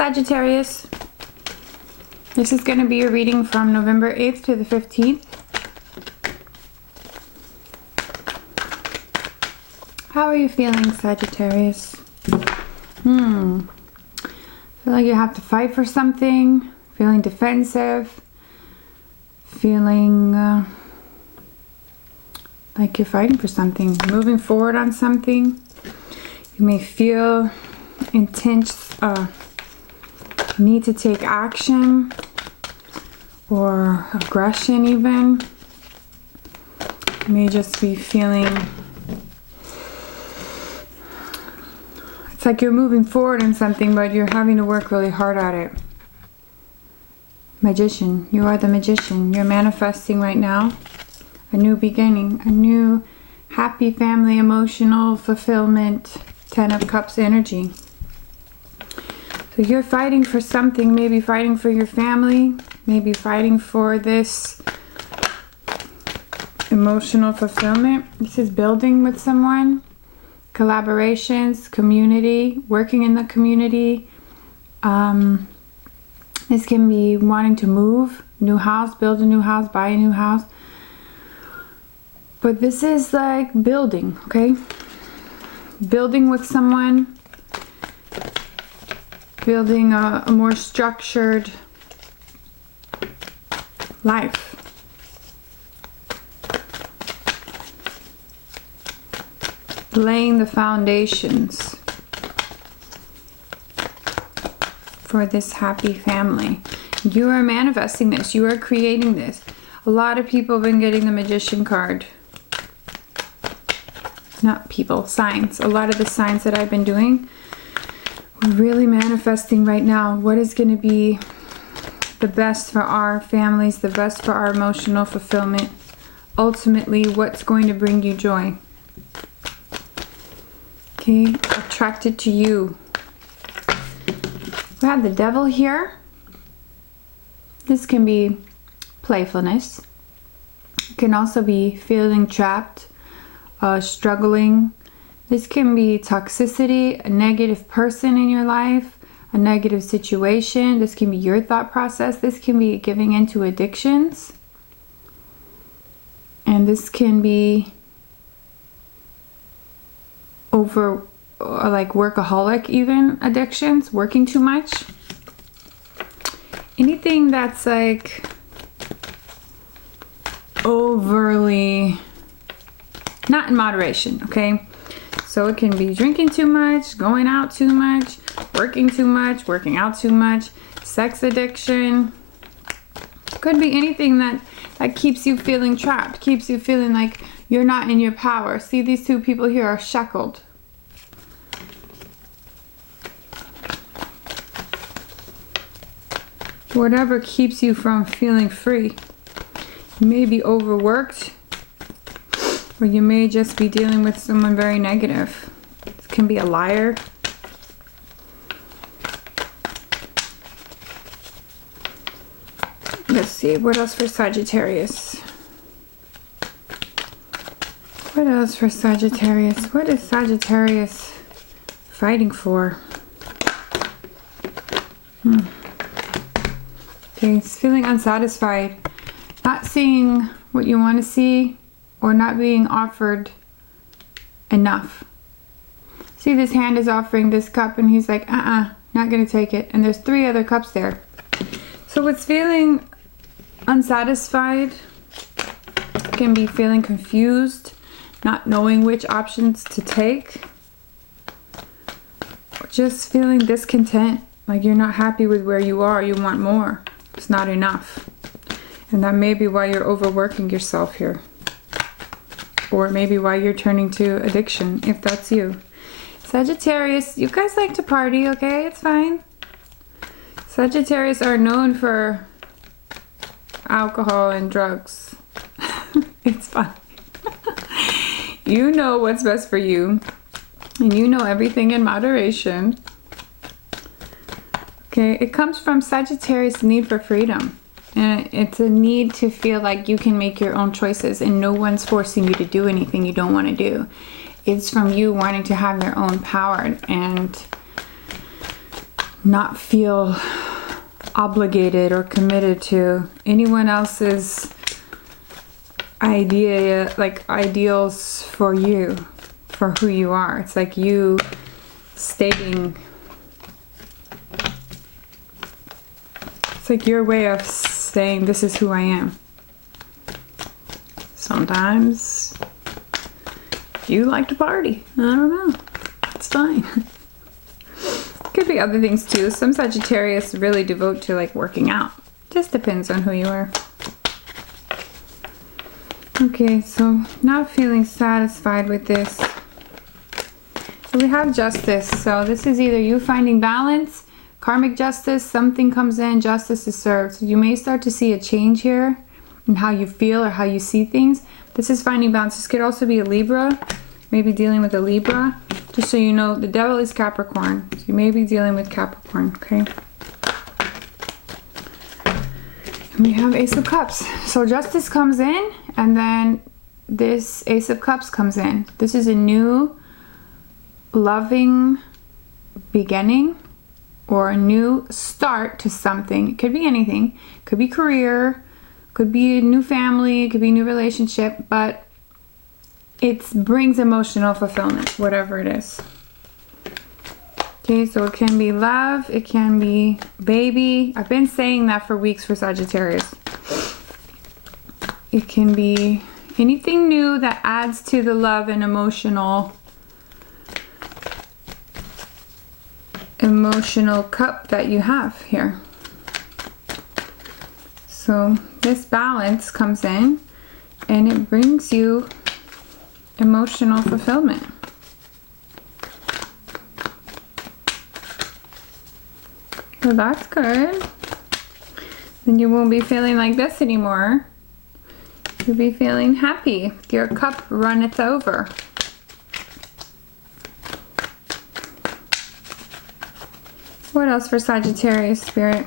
Sagittarius. This is going to be your reading from November 8th to the 15th. How are you feeling, Sagittarius? Feel like you have to fight for something, feeling defensive, feeling like you're fighting for something, moving forward on something. You may feel intense need to take action or aggression even. You may just be feeling it's like you're moving forward in something, but you're having to work really hard at it. Magician, you are the magician. You're manifesting right now a new beginning, a new happy family, emotional fulfillment, 10 of Cups energy. So you're fighting for something, maybe fighting for your family, maybe fighting for this emotional fulfillment. This is building with someone, collaborations, community, working in the community. This can be wanting to move, new house, build a new house, buy a new house. But this is like building, okay? Building with someone, building a more structured life. Laying the foundations for this happy family. You are manifesting this. You are creating this. A lot of people have been getting the Magician card. Not people, signs. A lot of the signs that I've been doing, we're really manifesting right now what is going to be the best for our families, the best for our emotional fulfillment. Ultimately, what's going to bring you joy. Okay, attracted to you. We have the Devil here. This can be playfulness. It can also be feeling trapped, struggling. This can be toxicity, a negative person in your life, a negative situation. This can be your thought process. This can be giving into addictions. And this can be over like workaholic even addictions, working too much. Anything that's like overly, not in moderation, okay? So it can be drinking too much, going out too much, working too much, working out too much, sex addiction. Could be anything that keeps you feeling trapped, keeps you feeling like you're not in your power. See, these two people here are shackled. Whatever keeps you from feeling free. You may be overworked, or you may just be dealing with someone very negative. This can be a liar. Let's see, what else for Sagittarius? What else for Sagittarius? What is Sagittarius fighting for? Okay, it's feeling unsatisfied. Not seeing what you want to see, or not being offered enough. See, this hand is offering this cup and he's like, not gonna take it. And there's 3 other cups there. So it's feeling unsatisfied. Can be feeling confused, not knowing which options to take. Or just feeling discontent, like you're not happy with where you are, you want more. It's not enough. And that may be why you're overworking yourself here. Or maybe why you're turning to addiction, if that's you. Sagittarius, you guys like to party, okay? It's fine. Sagittarius are known for alcohol and drugs. It's fine. You know what's best for you. And you know everything in moderation. Okay, it comes from Sagittarius' need for freedom. And it's a need to feel like you can make your own choices and no one's forcing you to do anything you don't want to do. It's from you wanting to have your own power and not feel obligated or committed to anyone else's idea, like ideals for you, for who you are. It's like you stating, it's like your way of saying, this is who I am. Sometimes you like to party. I don't know. It's fine. Could be other things too. Some Sagittarius really devote to like working out. Just depends on who you are. Okay, so not feeling satisfied with this. So we have justice. So this is either you finding balance, karmic justice, something comes in, justice is served. So you may start to see a change here in how you feel or how you see things. This is finding balance. This could also be a Libra, maybe dealing with a Libra. Just so you know, the devil is Capricorn. So you may be dealing with Capricorn, okay? And we have Ace of Cups. So justice comes in, and then this Ace of Cups comes in. This is a new loving beginning or a new start to something. It could be anything. It could be career, could be a new family, it could be a new relationship, but it brings emotional fulfillment, whatever it is. Okay, so it can be love, it can be baby. I've been saying that for weeks for Sagittarius. It can be anything new that adds to the love and emotional cup that you have here. So this balance comes in and it brings you emotional fulfillment. So that's good. Then you won't be feeling like this anymore. You'll be feeling happy. Your cup runneth over. What else for Sagittarius, Spirit?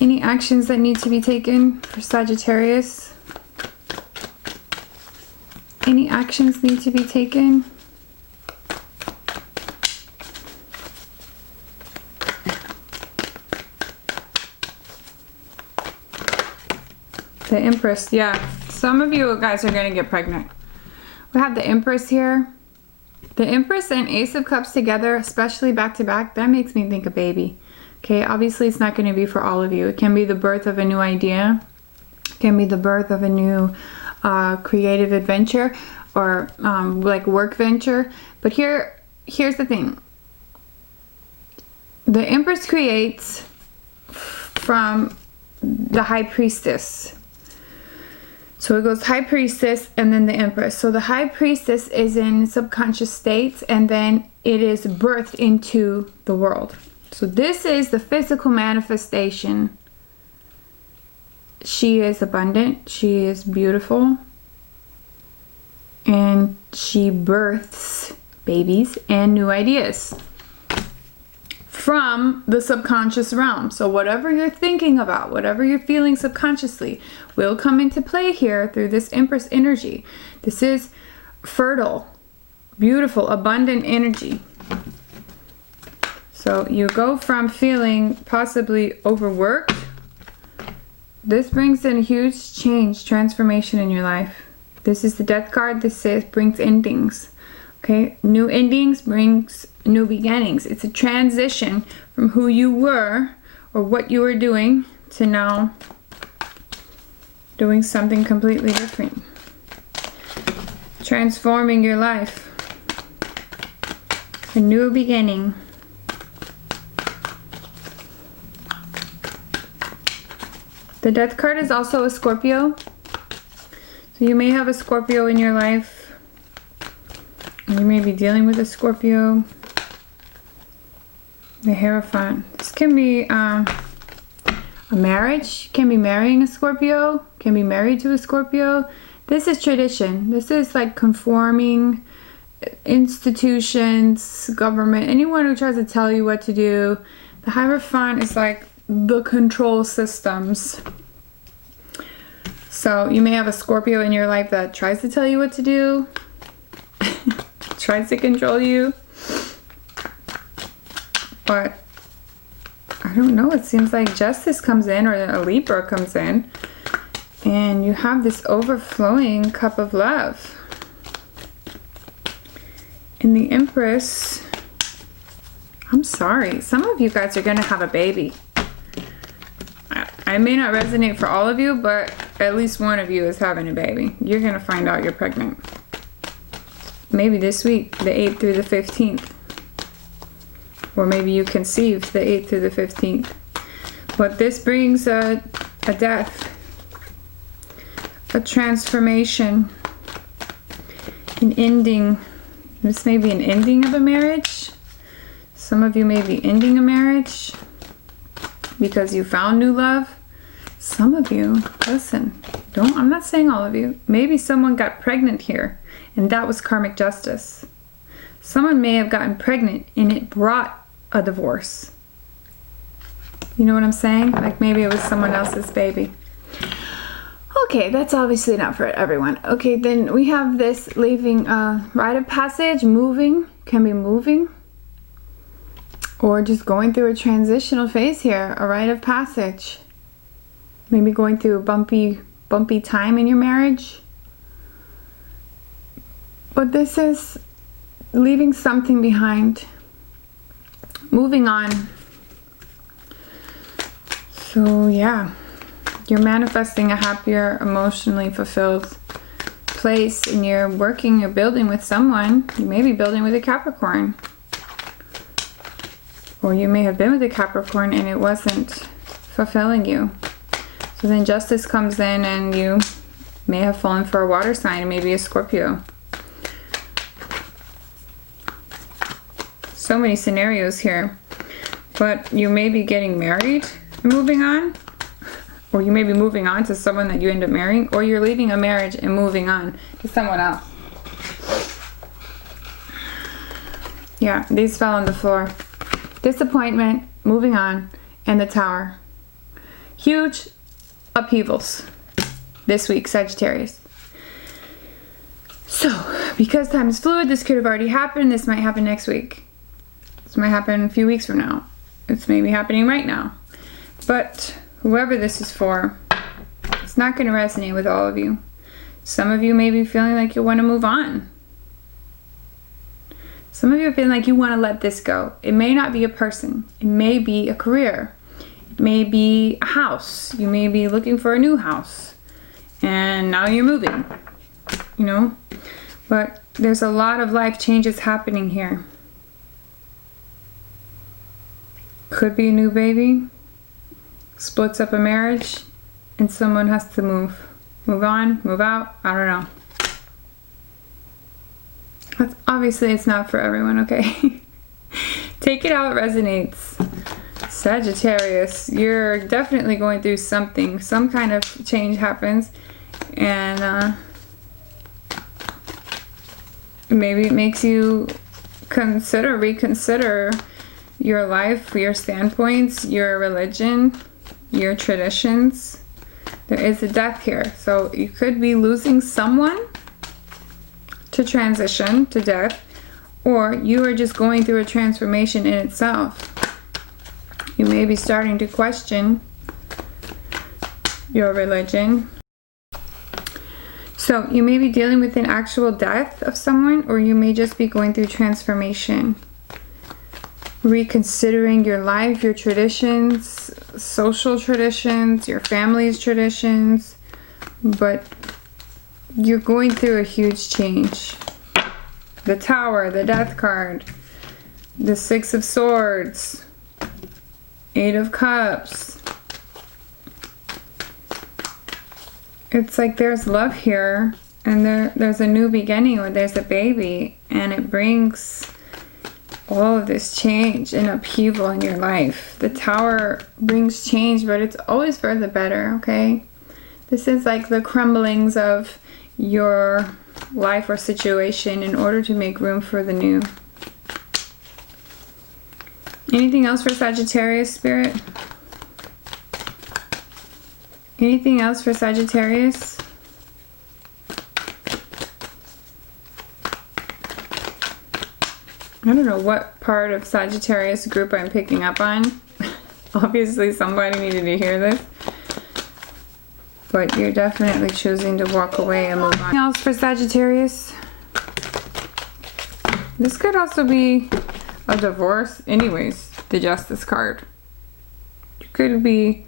Any actions that need to be taken for Sagittarius? Any actions need to be taken? The Empress, yeah. Some of you guys are going to get pregnant. We have the Empress here. The Empress and Ace of Cups together, especially back to back, that makes me think of baby. Okay, obviously it's not going to be for all of you. It can be the birth of a new idea. It can be the birth of a new creative adventure or like work venture. But here's the thing. The Empress creates from the High Priestess. So it goes High Priestess and then the Empress. So the High Priestess is in subconscious states and then it is birthed into the world. So this is the physical manifestation. She is abundant. She is beautiful. And she births babies and new ideas from the subconscious realm. So whatever you're thinking about, whatever you're feeling subconsciously will come into play here through this Empress energy. This is fertile, beautiful, abundant energy. So you go from feeling possibly overworked. This brings in a huge change, transformation in your life. This is the Death card. This says brings endings. Okay, new endings brings new beginnings. It's a transition from who you were or what you were doing to now doing something completely different. Transforming your life. A new beginning. The Death card is also a Scorpio. So you may have a Scorpio in your life. You may be dealing with a Scorpio. The Hierophant. This can be a marriage. You can be marrying a Scorpio. Can be married to a Scorpio. This is tradition. This is like conforming institutions, government, anyone who tries to tell you what to do. The Hierophant is like the control systems. So you may have a Scorpio in your life that tries to tell you what to do. Tries to control you. But I don't know, it seems like justice comes in, or a Libra comes in, and you have this overflowing cup of love. And the Empress, I'm sorry, some of you guys are going to have a baby. I may not resonate for all of you, but at least one of you is having a baby. You're going to find out you're pregnant. Maybe this week, the 8th through the 15th. Or maybe you conceived the 8th through the 15th. But this brings a death, a transformation, an ending. This may be an ending of a marriage. Some of you may be ending a marriage because you found new love. Some of you, listen, I'm not saying all of you. Maybe someone got pregnant here and that was karmic justice. Someone may have gotten pregnant and it brought a divorce. You know what I'm saying? Like maybe it was someone else's baby. Okay, that's obviously not for everyone. Okay, then we have this leaving rite of passage, moving, can be moving. Or just going through a transitional phase here, a rite of passage. Maybe going through a bumpy time in your marriage. But this is leaving something behind. Moving on. So yeah, you're manifesting a happier, emotionally fulfilled place, and you're building with someone. You may be building with a Capricorn. Or you may have been with a Capricorn and it wasn't fulfilling you. So then justice comes in and you may have fallen for a water sign, maybe a Scorpio. So many scenarios here. But you may be getting married and moving on. Or you may be moving on to someone that you end up marrying. Or you're leaving a marriage and moving on to someone else. Yeah, these fell on the floor. Disappointment, moving on, and the Tower. Huge upheavals this week, Sagittarius. So, because time is fluid, this could have already happened. This might happen next week. This might happen a few weeks from now. It's maybe happening right now. But whoever this is for, it's not going to resonate with all of you. Some of you may be feeling like you want to move on. Some of you are feeling like you want to let this go. It may not be a person. It may be a career. It may be a house. You may be looking for a new house. And now you're moving. You know? But there's a lot of life changes happening here. Could be a new baby. Splits up a marriage. And someone has to move. Move on, move out. I don't know. Obviously, it's not for everyone, okay? Take it how it resonates. Sagittarius, you're definitely going through something. Some kind of change happens. And maybe it makes you reconsider your life, your standpoints, your religion, your traditions. There is a death here. So you could be losing someone to transition to death, or you are just going through a transformation in itself. You may be starting to question your religion. So you may be dealing with an actual death of someone, or you may just be going through transformation. Reconsidering your life, your traditions, social traditions, your family's traditions, but you're going through a huge change. The Tower, the Death card, the Six of Swords, Eight of Cups. It's like there's love here, and there's a new beginning, or there's a baby, and it brings all of this change and upheaval in your life. The Tower brings change, but it's always for the better, okay? This is like the crumblings of your life or situation in order to make room for the new. Anything else for Sagittarius, Spirit? Anything else for Sagittarius? I don't know what part of Sagittarius group I'm picking up on. Obviously somebody needed to hear this. But you're definitely choosing to walk away and move on. Anything else for Sagittarius? This could also be a divorce anyways, the Justice card. You could be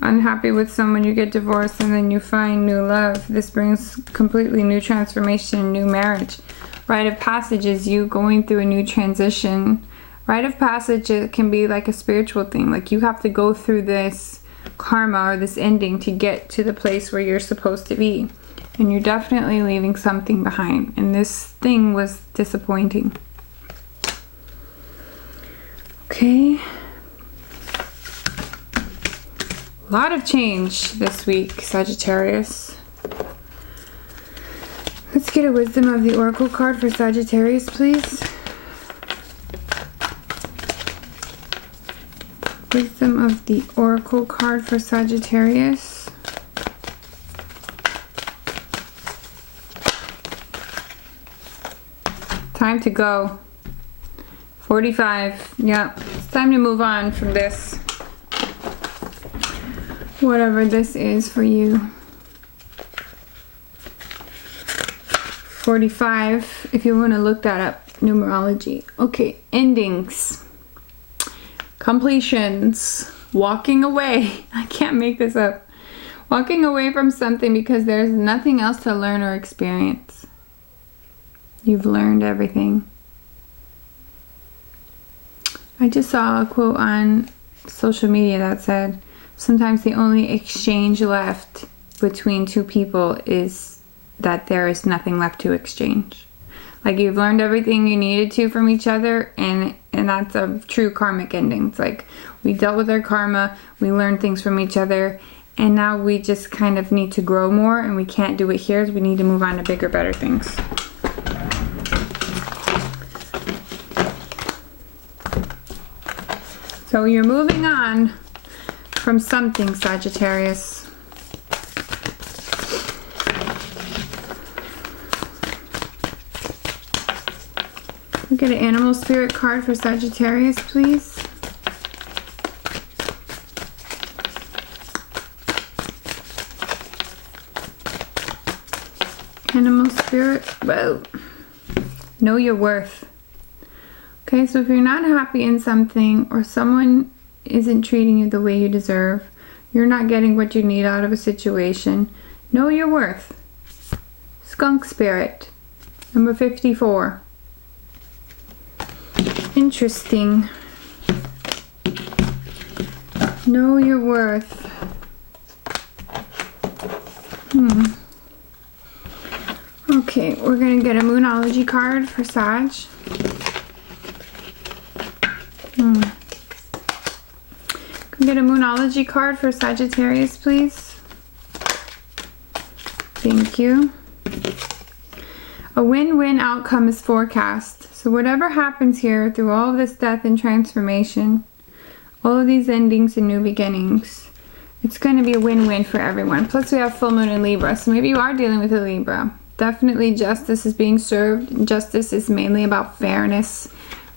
unhappy with someone, you get divorced, and then you find new love. This brings completely new transformation, new marriage. Rite of passage is you going through a new transition. Rite of passage, it can be like a spiritual thing. Like you have to go through this karma or this ending to get to the place where you're supposed to be. And you're definitely leaving something behind. And this thing was disappointing. Okay. A lot of change this week, Sagittarius. Let's get a wisdom of the Oracle card for Sagittarius, please. Wisdom of the Oracle card for Sagittarius. Time to go. 45. Yeah, it's time to move on from this. Whatever this is for you. 45, if you want to look that up, numerology. Okay, endings. Completions. Walking away. I can't make this up. Walking away from something because there's nothing else to learn or experience. You've learned everything. I just saw a quote on social media that said, sometimes the only exchange left between two people is that there is nothing left to exchange. Like you've learned everything you needed to from each other, and that's a true karmic ending. It's like we dealt with our karma, we learned things from each other, and now we just kind of need to grow more, and we can't do it here, so we need to move on to bigger, better things. So you're moving on from something, Sagittarius. We get an animal spirit card for Sagittarius, please. Animal spirit. Whoa. Know your worth. Okay, so if you're not happy in something, or someone isn't treating you the way you deserve, you're not getting what you need out of a situation, know your worth. Skunk spirit, number 54. Interesting. Know your worth. Okay, we're gonna get a Moonology card for Sag. Can we get a Moonology card for Sagittarius, please? Thank you. A win-win outcome is forecast. So whatever happens here through all of this death and transformation, all of these endings and new beginnings, it's going to be a win-win for everyone. Plus we have full moon in Libra, so maybe you are dealing with a Libra. Definitely justice is being served. Justice is mainly about fairness,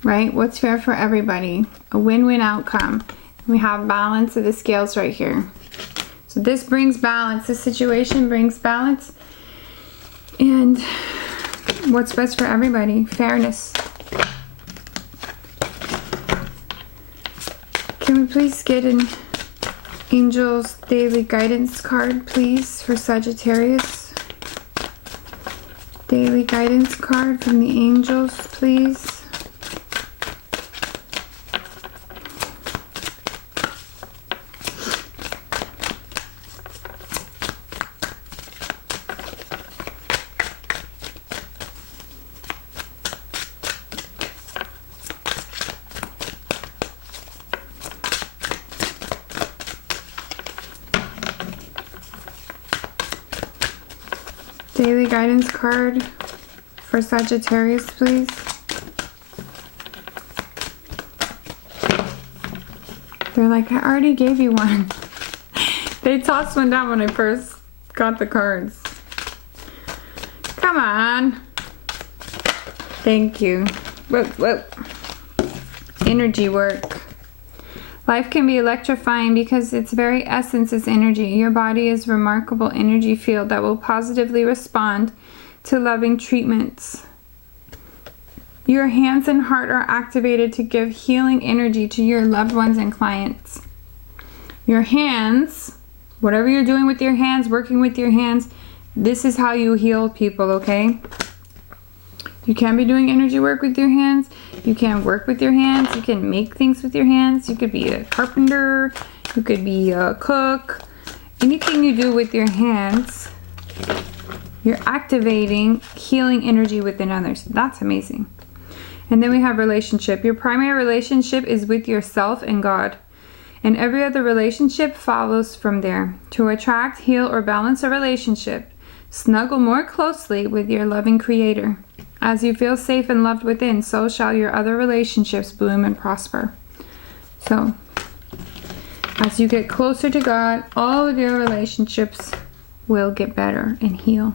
right? What's fair for everybody? A win-win outcome. We have balance of the scales right here. So this brings balance. This situation brings balance. And what's best for everybody? Fairness. Can we please get an Angel's Daily Guidance card, please, for Sagittarius? Daily Guidance card from the angels, please. Daily guidance card for Sagittarius, please. They're like, I already gave you one. They tossed one down when I first got the cards. Come on. Thank you. Whoa, whoa. Energy work. Life can be electrifying because its very essence is energy. Your body is a remarkable energy field that will positively respond to loving treatments. Your hands and heart are activated to give healing energy to your loved ones and clients. Your hands, whatever you're doing with your hands, working with your hands, this is how you heal people, okay? You can be doing energy work with your hands. You can work with your hands. You can make things with your hands. You could be a carpenter. You could be a cook. Anything you do with your hands, you're activating healing energy within others. That's amazing. And then we have relationship. Your primary relationship is with yourself and God. And every other relationship follows from there. To attract, heal, or balance a relationship, snuggle more closely with your loving Creator. As you feel safe and loved within, so shall your other relationships bloom and prosper. So, as you get closer to God, all of your relationships will get better and heal.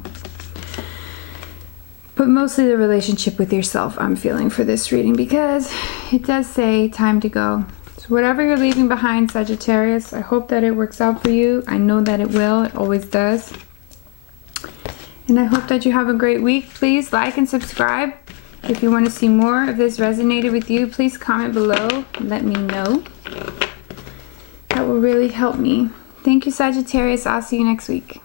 But mostly the relationship with yourself I'm feeling for this reading, because it does say time to go. So whatever you're leaving behind, Sagittarius, I hope that it works out for you. I know that it will. It always does. And I hope that you have a great week. Please like and subscribe. If you want to see more of this resonated with you, please comment below. Let me know. That will really help me. Thank you, Sagittarius. I'll see you next week.